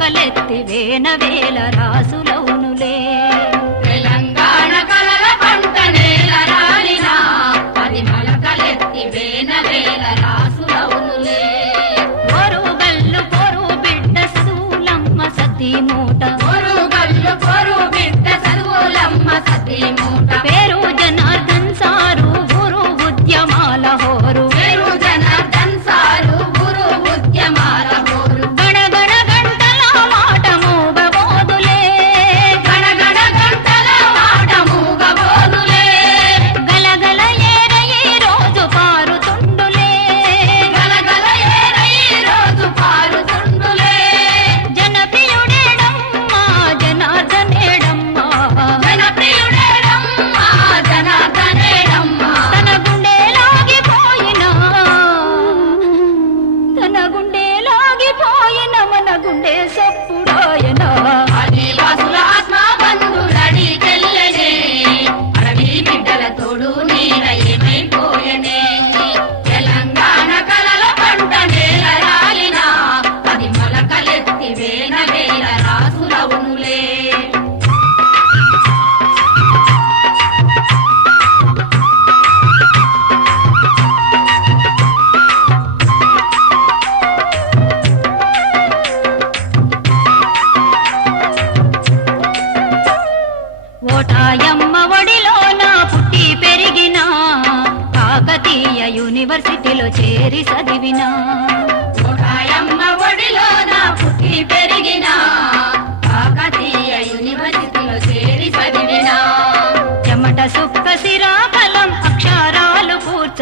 కలెత్తి వేన వేల రాసులు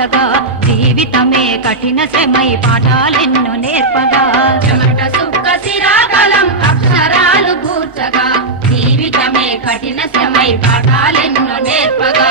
దిశగా జీవితమే కఠిన శ్రమై పాఠాలెన్ను నేర్పగా. జీవితమే కఠిన శ్రమై పాఠాలెన్ను నేర్పగా.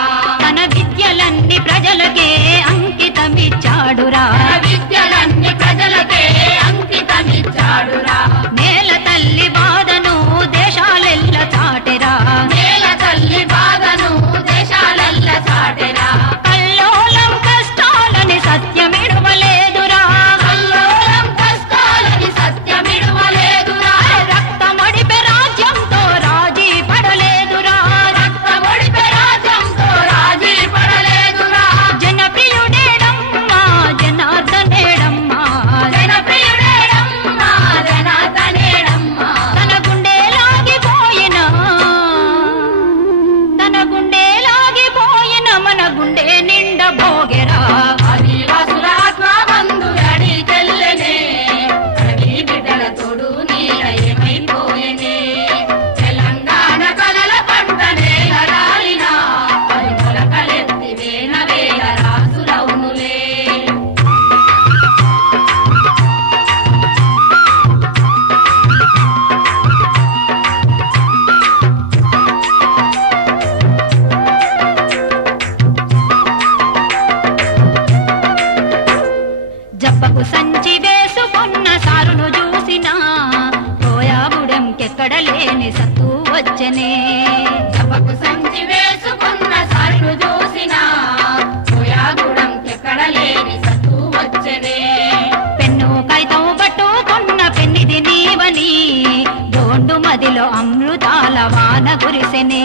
అమృతాల వాన కురిసెనే.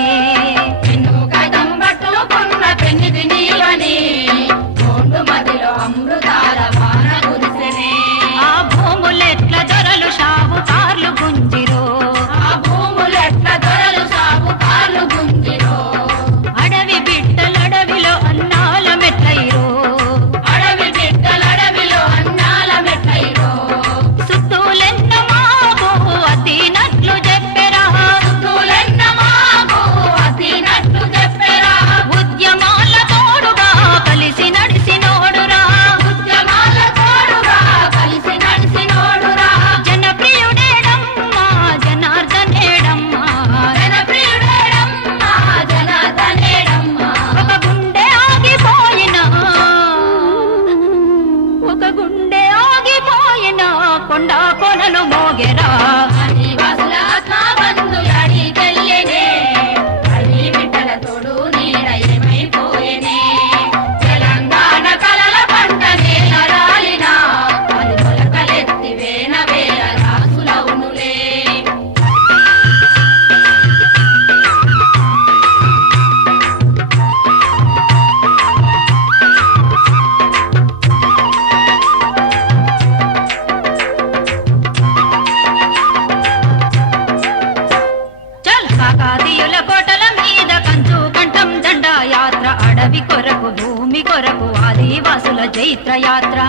అమృతాల వాన కురిసెనే. ఆ భూములెట్ల దొరలు షావుకార్లు భూమి కొరకు ఆదివాసుల జైత్రయాత్ర.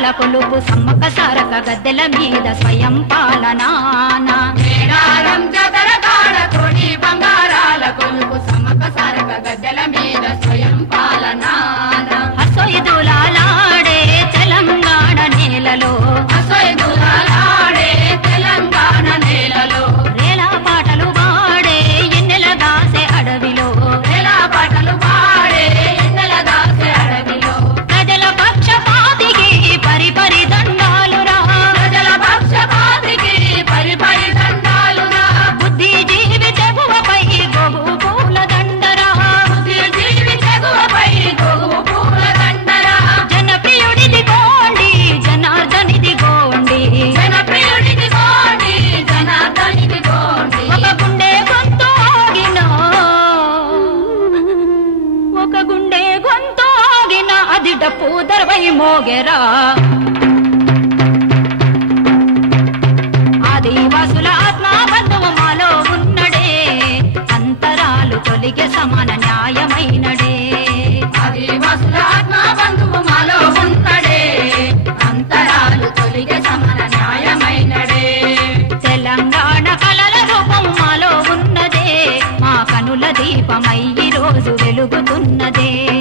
యాత్ర పులుపు సమ్మక సారక గద్దెల మీద స్వయం పాలనా. వాడికి సమాన న్యాయమైనడే. సమాన న్యాయమైనడే. తెలంగాణ ఉన్నదే. మా కనుల రోజు వెలుగుతున్నదే.